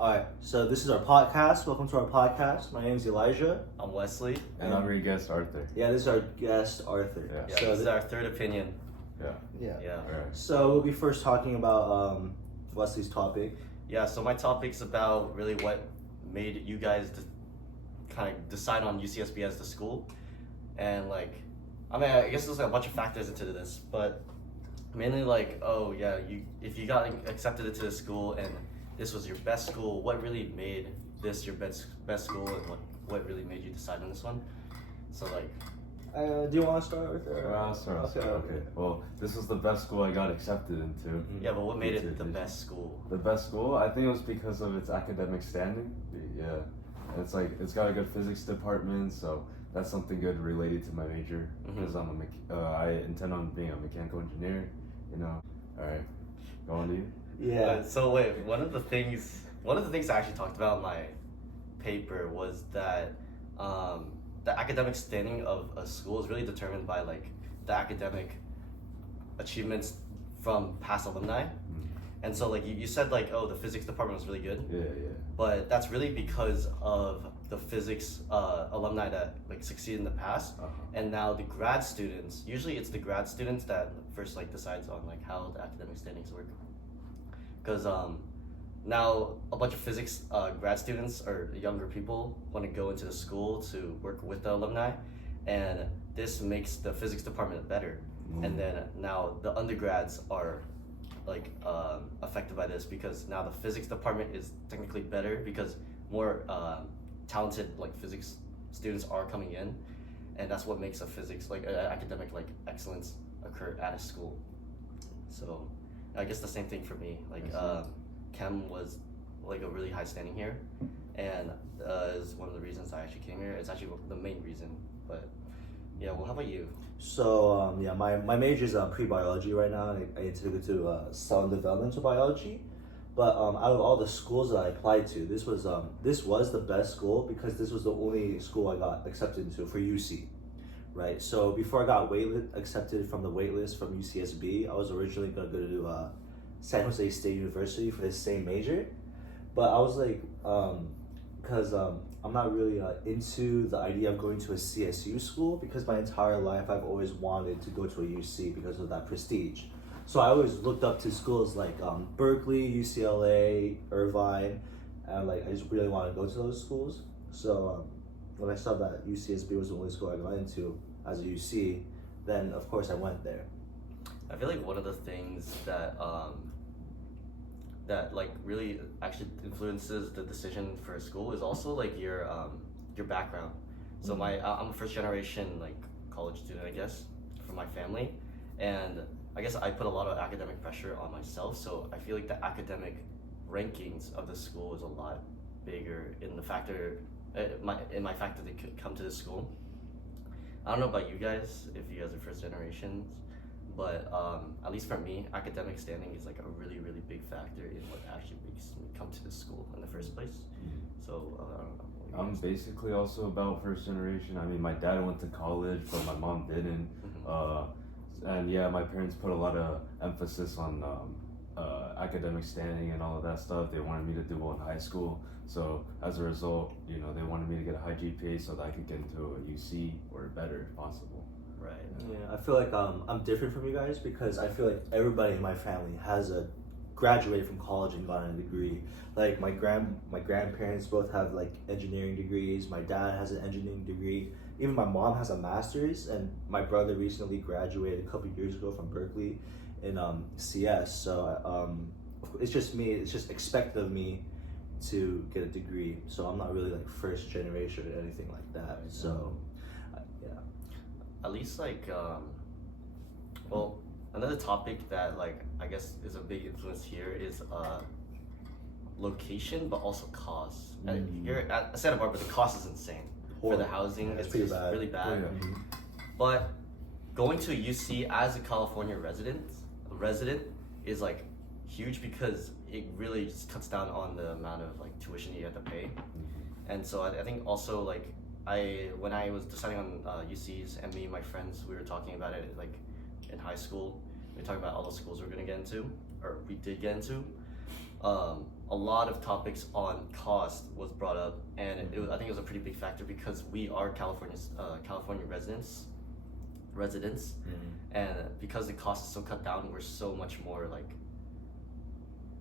Alright, so this is our podcast. Welcome to our podcast. My name is Elijah. I'm Wesley. And I'm your guest, Arthur. Yeah, this is our guest, Arthur. Yeah, So this is our third opinion. Yeah. Alright. So we'll be first talking about Wesley's topic. Yeah, so my topic's about really what made you guys kind of decide on UCSB as the school. And I guess there's a bunch of factors into this, but mainly if you got accepted into the school and this was your best school, what really made this your best school, and what really made you decide on this one? So Do you want to start with it? I'll start. Okay. Well, this was the best school I got accepted into. Yeah, but what made it the best school? The best school? I think it was because of its academic standing. Yeah. It's got a good physics department, so that's something good related to my major. Because I intend on being a mechanical engineer. Alright. Go on to you. Yeah. So wait, one of the things I actually talked about in my paper was that the academic standing of a school is really determined by the academic achievements from past alumni. And so you said the physics department was really good. Yeah. But that's really because of the physics alumni that succeeded in the past. And now the grad students, usually it's the grad students that first decides on how the academic standings work. Because now a bunch of physics grad students or younger people want to go into the school to work with the alumni, and this makes the physics department better. And then now the undergrads are affected by this, because now the physics department is technically better because more talented physics students are coming in, and that's what makes a physics academic excellence occur at a school. So I guess the same thing for me. Chem was a really high standing here, and is one of the reasons I actually came here. It's actually the main reason. But yeah, well, how about you? So my major is pre-biology right now. I need to go to cell and developmental biology. But out of all the schools that I applied to, this was the best school because this was the only school I got accepted into for UC. Right, so before I got accepted from the waitlist from UCSB, I was originally gonna go to San Jose State University for the same major, but I was because I'm not really into the idea of going to a CSU school, because my entire life I've always wanted to go to a UC because of that prestige. So I always looked up to schools like Berkeley, UCLA, Irvine, and I just really wanted to go to those schools. So when I saw that UCSB was the only school I got into as a UC, then of course I went there. I feel one of the things that really actually influences the decision for a school is also your background. So I'm a first generation college student, I guess, from my family, and I guess I put a lot of academic pressure on myself. So I feel the academic rankings of the school is a lot bigger in my fact that they could come to the school. I don't know about you guys, if you guys are first generations, but at least for me, academic standing is a really, really big factor in what actually makes me come to the school in the first place. So I don't know. I'm basically also about first generation. I mean, my dad went to college, but my mom didn't. And yeah, my parents put a lot of emphasis on academic standing and all of that stuff. They wanted me to do well in high school. So as a result, they wanted me to get a high GPA so that I could get into a UC or better if possible. Right. Yeah, I feel I'm different from you guys because I feel everybody in my family has graduated from college and gotten a degree. My grandparents both have engineering degrees. My dad has an engineering degree. Even my mom has a master's, and my brother recently graduated a couple years ago from Berkeley in CS. So it's just me. It's just expected of me to get a degree. So I'm not really first generation or anything like that. So yeah. At least well, another topic that I guess is a big influence here is location, but also cost. And here at Santa Barbara, the cost is insane. For the housing, it's pretty just bad. really bad. Yeah. But going to a UC as a California resident is huge, because it really just cuts down on the amount of tuition you have to pay. And so I think also when I was deciding on UCs, and me and my friends, we were talking about it in high school. We were talking about all the schools we were gonna get into, or we did get into. a lot of topics on cost was brought up, and I think it was a pretty big factor because we are California residents, and because the cost is so cut down, we're so much more like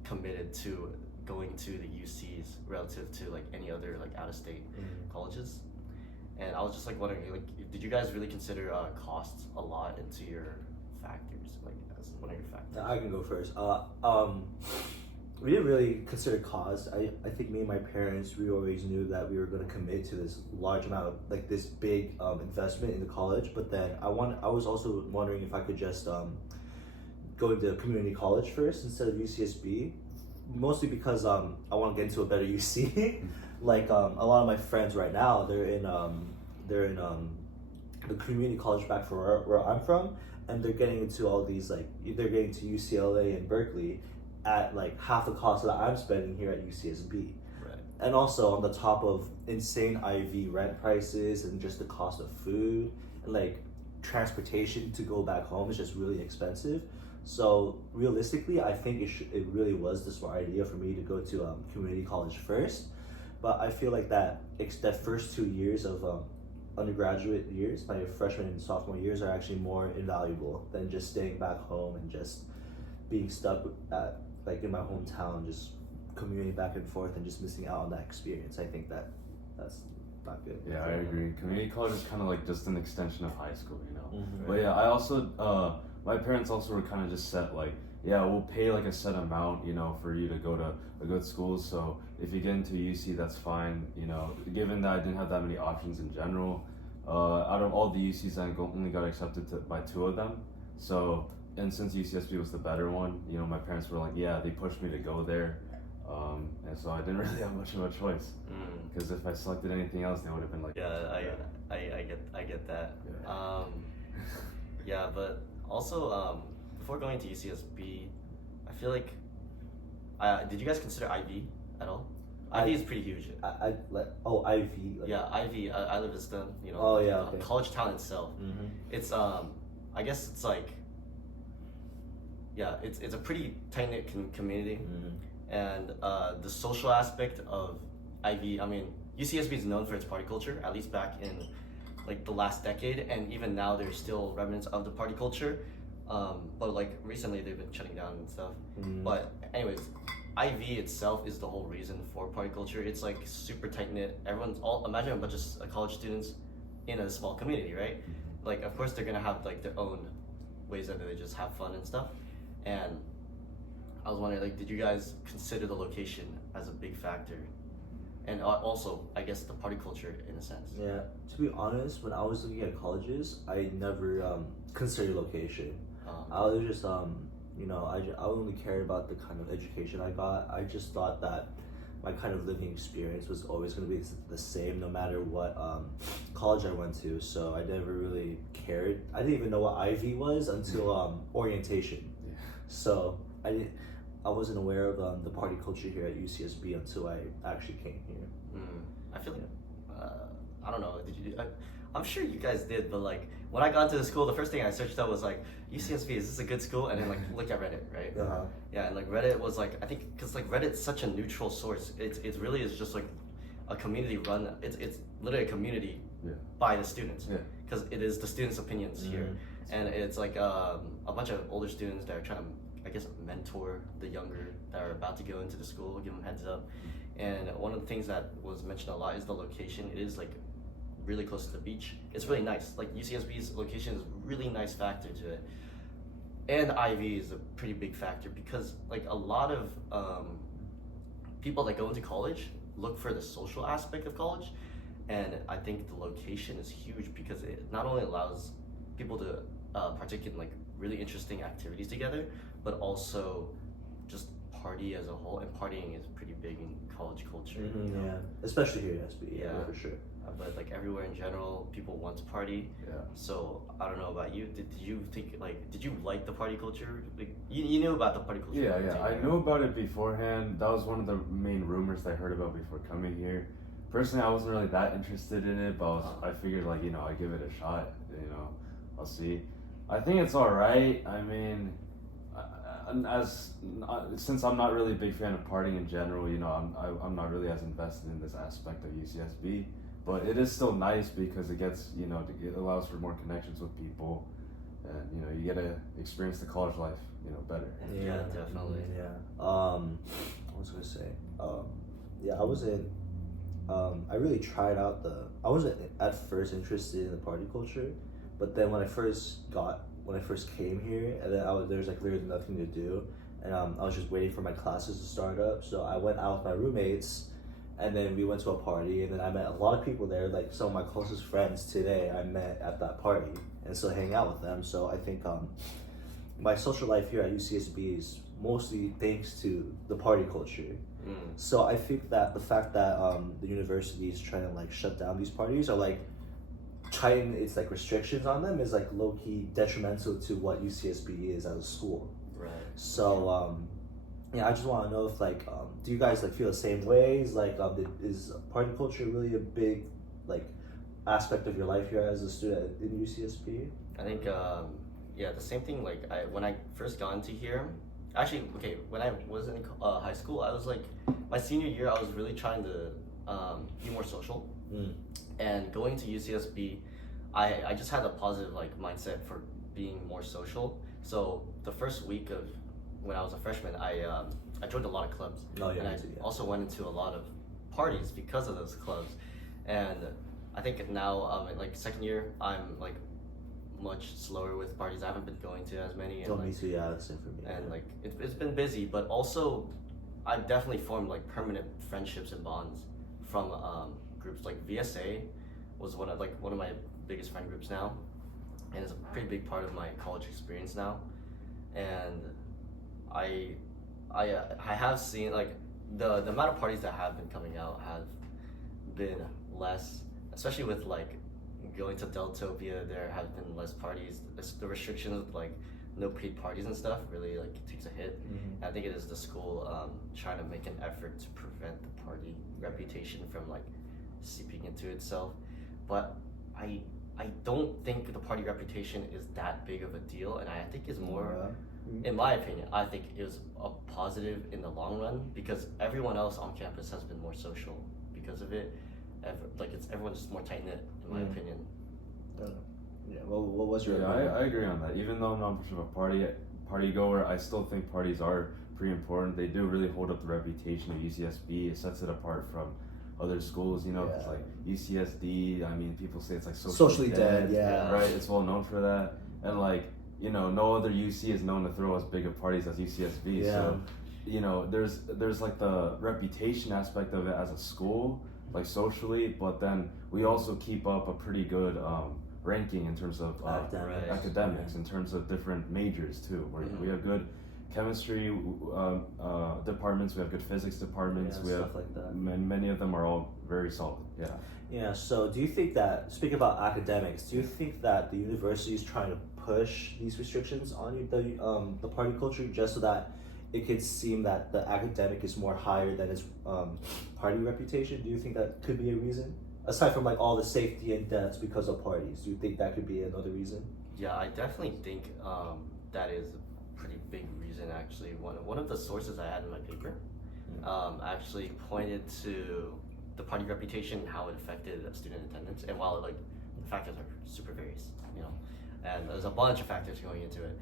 committed to going to the UCs relative to like any other like out of state colleges. And I was just like wondering, like, did you guys really consider costs a lot into your factors, like as one of your factors? I can go first. We didn't really consider cost. I think me and my parents, we always knew that we were going to commit to this large amount of like this big investment in the college. But then I was also wondering if I could just go into community college first instead of UCSB, mostly because I want to get into a better UC. Like a lot of my friends right now, they're in the community college back from where I'm from, and they're getting into all these like they're getting to UCLA and Berkeley at like half the cost that I'm spending here at UCSB. Right. And also on the top of insane IV rent prices and just the cost of food and like transportation to go back home is just really expensive. So realistically, I think it really was the smart idea for me to go to community college first. But I feel like that first 2 years of undergraduate years, my freshman and sophomore years, are actually more invaluable than just staying back home and just being stuck at like in my hometown, just commuting back and forth and just missing out on that experience. I think that's not good. Yeah, I agree. Community college is kind of like just an extension of high school, you know. Mm-hmm. But yeah, I also my parents also were kind of just set like, yeah, we'll pay like a set amount, you know, for you to go to a good school. So if you get into UC, that's fine, you know. Given that I didn't have that many options in general, out of all the UCs, I only got accepted by 2 of them. So, and since UCSB was the better one, you know, my parents were like, yeah, they pushed me to go there. And so I didn't really have much of a choice. Because if I selected anything else, they would have been like, Yeah, I get that. Yeah. Yeah, but also before going to UCSB, I feel like did you guys consider IB at all? IB is pretty huge. I like IV. Like, Yeah, IB. I live in Stem. You know. Oh, yeah, okay. College town itself. Mm-hmm. It's I guess it's like. Yeah, it's a pretty tight knit community, and the social aspect of IB. I mean, UCSB is known for its party culture, at least back in like the last decade, and even now there's still remnants of the party culture. But like recently they've been shutting down and stuff. But anyways, IB itself is the whole reason for party culture. It's like super tight knit. Imagine a bunch of college students in a small community, right? Like of course they're gonna have like their own ways that they just have fun and stuff. And I was wondering, like, did you guys consider the location as a big factor? And also, I guess the party culture in a sense. Yeah, to be honest, when I was looking at colleges, I never considered location. I was just, you know, I only cared about the kind of education I got. I just thought that my kind of living experience was always going to be the same no matter what college I went to. So I never really cared. I didn't even know what IV was until orientation. Yeah. So I wasn't aware of the party culture here at UCSB until I actually came here. I feel like I don't know. Did you? I'm sure you guys did, but like when I got into the school, the first thing I searched up was like UCSB. Is this a good school? And then like look at Reddit, right? Uh-huh. Yeah, and like Reddit was like I think because like Reddit's such a neutral source. It really is just like a community run. It's literally a community by the students. Because it is the students' opinions here, and it's like a bunch of older students that are trying to, I guess, mentor the younger that are about to go into the school, give them heads up. And one of the things that was mentioned a lot is the location. It is like really close to the beach. It's really nice. Like UCSB's location is a really nice factor to it. And Ivy is a pretty big factor because like a lot of people that go into college look for the social aspect of college. And I think the location is huge because it not only allows people to partake in like really interesting activities together, but also just party as a whole. And partying is pretty big in college culture. Yeah, especially here at SB. Yeah, for sure. But like everywhere in general, people want to party. Yeah. So I don't know about you. Did you think like did you like the party culture? Like you knew about the party culture. Yeah. I knew about it beforehand. That was one of the main rumors that I heard about before coming here. Personally, I wasn't really that interested in it, but I figured like I give it a shot. I'll see. I think it's all right. I mean, and as since I'm not really a big fan of partying in general, you know, I'm not really as invested in this aspect of UCSB. But it is still nice because it gets, you know, it allows for more connections with people, and you know, you get to experience the college life, you know, better. Yeah, definitely. Yeah. I was gonna say, yeah, I wasn't. I really tried out I wasn't at first interested in the party culture, but then when I first came here, and then there was like literally nothing to do, and I was just waiting for my classes to start up. So I went out with my roommates, and then we went to a party, and then I met a lot of people there. Like some of my closest friends today, I met at that party, and still hang out with them. So I think my social life here at UCSB is mostly thanks to the party culture. So I think that the fact that the university is trying to like shut down these parties, or like trying its like restrictions on them, is like low key detrimental to what UCSB is as a school. Right. So yeah, I just want to know if like do you guys like feel the same ways? Like is party culture really a big like aspect of your life here as a student in UCSB? I think yeah, the same thing. Like when I first got into here, actually, okay, when I was in high school, I was like, my senior year, I was really trying to be more social. And going to UCSB, I just had a positive like mindset for being more social. So the first week of when I was a freshman, I joined a lot of clubs. Oh, yeah, and I also went into a lot of parties because of those clubs. And I think now, like second year, I'm like much slower with parties. I haven't been going to as many. And, Me too, yeah, that's same for me. And like it's been busy, but also I've definitely formed like permanent friendships and bonds from groups like VSA was one of my biggest friend groups now, and it's a pretty big part of my college experience now. And I have seen like the amount of parties that have been coming out have been less, especially with like going to Deltopia. There have been less parties. The restrictions with like no paid parties and stuff really like takes a hit. I think it is the school trying to make an effort to prevent the party reputation from like seeping into itself. But I don't think the party reputation is that big of a deal, and I think it's more, in my opinion, I think it was a positive in the long run because everyone else on campus has been more social because of it. Everyone's just more tight knit, in my opinion. Yeah. Well, what was your? Yeah, I agree on that. Even though I'm not much of a party goer, I still think parties are pretty important. They do really hold up the reputation of UCSB. It sets it apart from other schools. You know, it's like UCSD. I mean, people say it's like socially dead. Yeah. Right. It's well known for that, and like, you know, no other UC is known to throw as big of parties as UCSB. Yeah. So, you know, there's like the reputation aspect of it as a school, like socially, but then we also keep up a pretty good ranking in terms of academics, in terms of different majors too. Where we have good chemistry departments, we have good physics departments, we have like that. Many of them are all very solid. Yeah, so do you think that, speaking about academics, do you think that the university is trying to push these restrictions on the party culture just so that it could seem that the academic is more higher than its party reputation? Do you think that could be a reason? Aside from like all the safety and deaths because of parties, do you think that could be another reason? Yeah, I definitely think that is a pretty big reason actually. One of the sources I had in my paper actually pointed to the party reputation and how it affected student attendance. And while like the factors are super various, you know, and there's a bunch of factors going into it,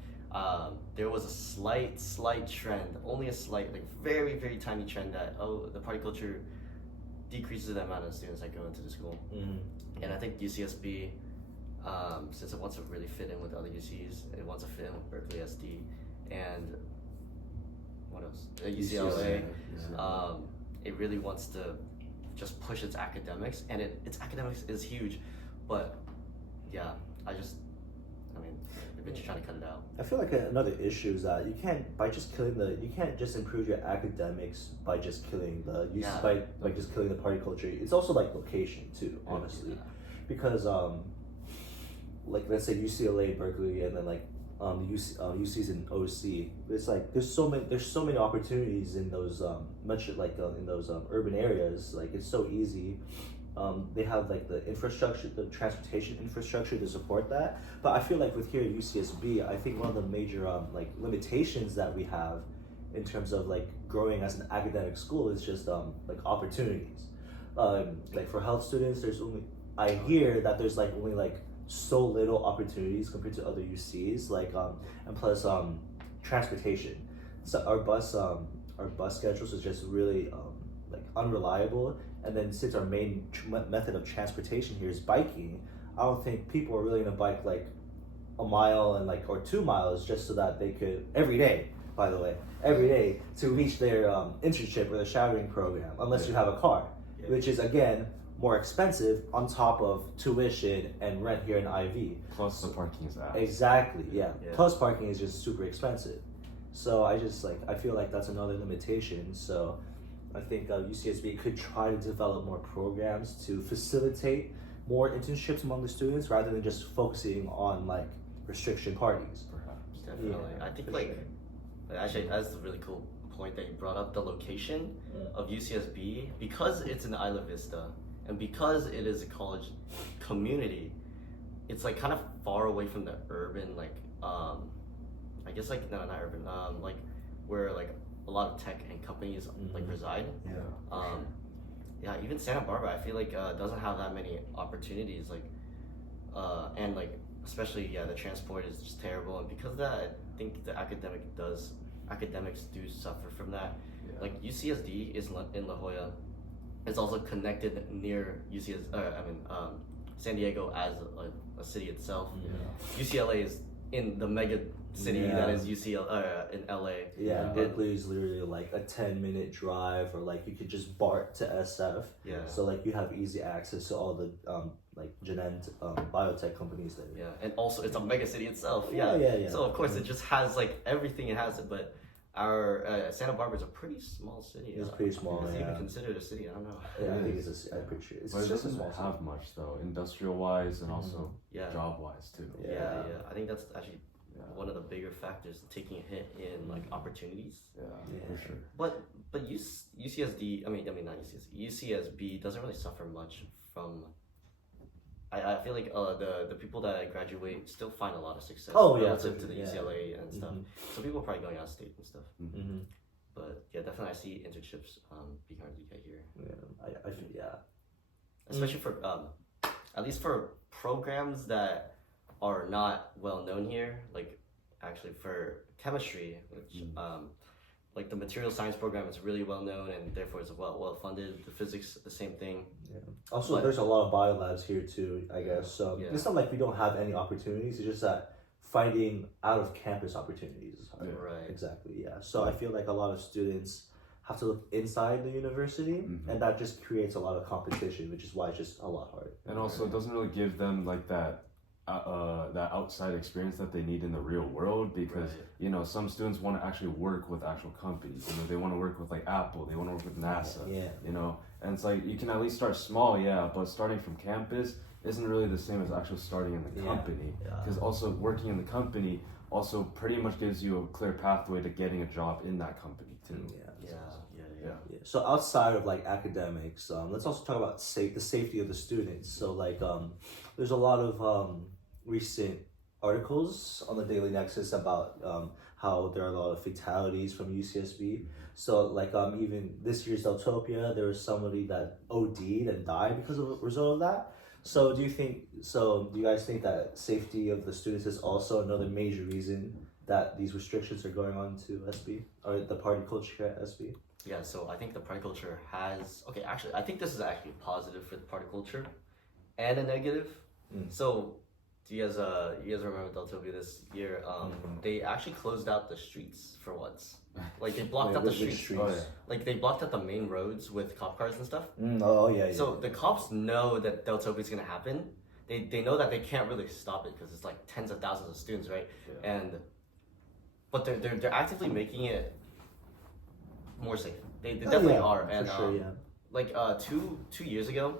there was a slight trend, only a slight, like very, very tiny trend that, the party culture decreases the amount of students that go into the school. And I think UCSB, since it wants to really fit in with other UCs, it wants to fit in with Berkeley SD, and what else? UCLA. It really wants to just push its academics, and its academics is huge, but yeah, I mean, they're just trying to cut it out. I feel like another issue is that you can't just improve your academics by just killing by just killing the party culture. It's also like location too, honestly, because like let's say UCLA, Berkeley, and then like UC's in OC. It's like there's so many opportunities in those in those urban areas. Like it's so easy They have like the infrastructure, the transportation infrastructure to support that. But I feel like with here at UCSB, I think one of the major like limitations that we have in terms of like growing as an academic school is just like opportunities. Like for health students, there's only I hear that there's like only like so little opportunities compared to other UCs. Like and plus transportation. So our bus schedules is just really like unreliable. And then since our main method of transportation here is biking, I don't think people are really gonna bike like a mile and like or 2 miles just so that they could every day. By the way, every day to reach their internship or their shadowing program, unless you have a car, which is again more expensive on top of tuition and rent here in IV. Plus the parking is ass. Exactly, yeah. Plus parking is just super expensive. So I feel like that's another limitation. So I think UCSB could try to develop more programs to facilitate more internships among the students rather than just focusing on like restriction parties. Perhaps. Definitely. I think actually that's a really cool point that you brought up, the location of UCSB, because it's in Isla Vista and because it is a college community, it's like kind of far away from the urban I guess like not urban like where like a lot of tech and companies like reside. Yeah, even Santa Barbara I feel like doesn't have that many opportunities like and like especially the transport is just terrible, and because of that I think the academics do suffer from that. Like UCSD is in La Jolla. It's also connected near San Diego as a city itself. UCLA is in the mega city that is UCLA in LA. Berkeley is literally like a 10-minute drive, or like you could just BART to SF. So like you have easy access to all the like Genent biotech companies there. And also it's a mega city itself. So of course it just has like everything it has, but our Santa Barbara is a pretty small city. It's pretty small. Is it even considered a city? I don't know. I think I'm pretty sure. It's but it just doesn't a small have much though, industrial wise and also job wise too. I think that's actually one of the bigger factors taking a hit in like opportunities. For sure. But UCSD, I mean not UCSD, UCSB doesn't really suffer much from. I feel like the people that graduate still find a lot of success relative to the UCLA and stuff. So people are probably going out of state and stuff. But definitely I see internships being hard to get here. I think especially for at least for programs that are not well known here, like actually for chemistry, which like the material science program is really well known and therefore it's well funded. The physics, the same thing. Also, there's a lot of biolabs here too, I guess. So it's not like we don't have any opportunities. It's just that finding out of campus opportunities is hard. Right. Exactly. So I feel like a lot of students have to look inside the university, and that just creates a lot of competition, which is why it's just a lot harder. And also, it doesn't really give them like that outside experience that they need in the real world, because you know some students want to actually work with actual companies. You know, they want to work with like Apple, they want to work with NASA. You know, and it's like you can at least start small, but starting from campus isn't really the same as actually starting in the company. Because also working in the company also pretty much gives you a clear pathway to getting a job in that company too. So outside of like academics, let's also talk about the safety of the students. So like there's a lot of recent articles on the Daily Nexus about how there are a lot of fatalities from UCSB. So like even this year's Deltopia, there was somebody that OD'd and died because of a result of that. So do you guys think that safety of the students is also another major reason that these restrictions are going on to SB, or the party culture at SB? Yeah, so I think the party culture has actually I think this is actually positive for the party culture and a negative. So do you guys remember Deltopia this year? They actually closed out the streets for once. Like they blocked out the streets. Like they blocked out the main roads with cop cars and stuff. So the cops know that Deltopia is gonna happen. They know that they can't really stop it because it's like tens of thousands of students, right? But they're actively making it more safe. They definitely are. And like 2 years ago,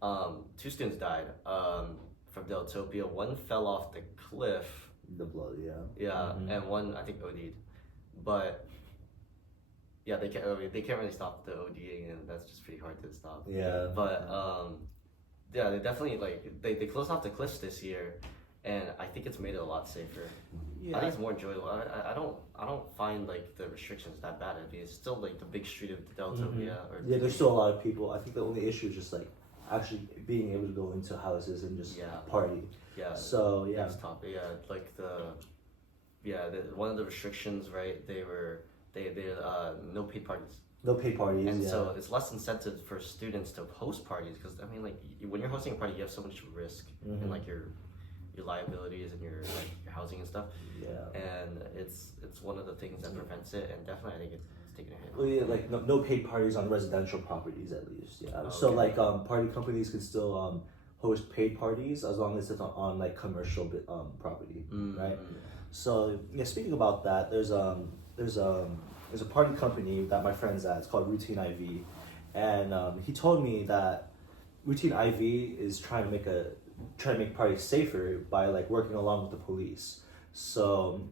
2 students died from Deltopia. One fell off the cliff. The blood, and one I think OD'd. But yeah, they can't. I mean, they can't really stop the ODing, and that's just pretty hard to stop. Yeah. But yeah, they definitely they closed off the cliffs this year, and I think it's made it a lot safer. Yeah. I think it's more enjoyable. I don't find like the restrictions that bad. I mean, it's still like the big street of Deltopia. Or Yeah, there's still a lot of people. I think the only issue is just like actually being able to go into houses and just party. Yeah. So yeah. That's top. Yeah, like one of the restrictions, right? They no paid parties. No paid parties. And yeah. so it's less incentive for students to host parties because I mean, like when you're hosting a party, you have so much risk and like your liabilities and your housing and stuff. Yeah. And it's one of the things that prevents it, and definitely I think it's taking a hit. Well, yeah, like no paid parties on residential properties at least. Yeah. Oh, so okay. like party companies can still host paid parties as long as it's on like commercial property, right? So yeah, speaking about that, there's a party company that my friend's at. It's called Routine IV, and he told me that Routine IV is trying to make parties safer by like working along with the police. So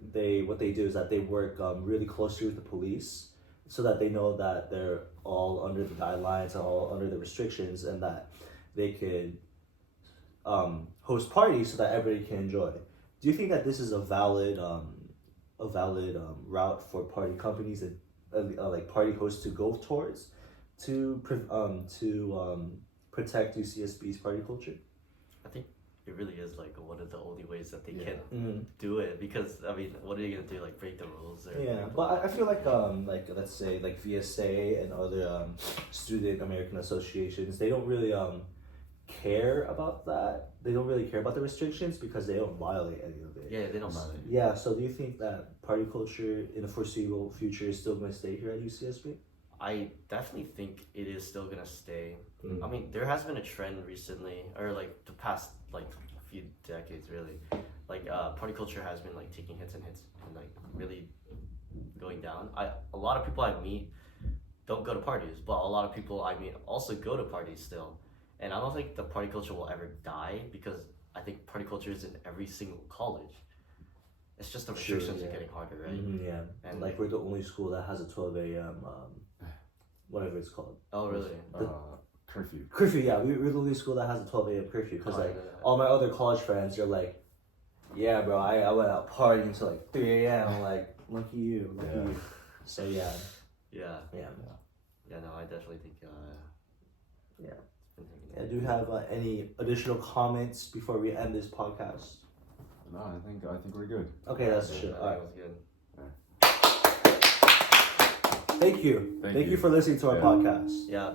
what they do is that they work really closely with the police so that they know that they're all under the guidelines and all under the restrictions, and that they could host parties so that everybody can enjoy. Do you think that this is a valid route for party companies and like party hosts to go towards to protect UCSB's party culture? I think it really is like one of the only ways that they can do it, because I mean, what are you gonna do? Like break the rules? Or but I feel like let's say like VSA and other student American associations, they don't really care about that. They don't really care about the restrictions because they don't violate any of it. Yeah, they don't violate. Yeah, so do you think that party culture in the foreseeable future is still going to stay here at UCSB? I definitely think it is still gonna stay. I mean, there has been a trend recently, or like the past like a few decades, really. Like party culture has been like taking hits and like really going down. A lot of people I meet don't go to parties, but a lot of people I meet also go to parties still. And I don't think the party culture will ever die, because I think party culture is in every single college. It's just the restrictions are getting harder, right? Yeah, and like we're the only school that has a 12 a.m. Whatever it's called. Oh, really? Curfew. Curfew, yeah. We're the only school that has a 12 a.m. curfew, because all my other college friends, they're like, yeah, bro, I went out partying until like 3 a.m. I'm like, lucky you. So yeah. No, I definitely think Do you have any additional comments before we end this podcast? No, I think we're good. Okay, that's true. All right. was good. Thank you. Thank you for listening to our podcast. Yeah.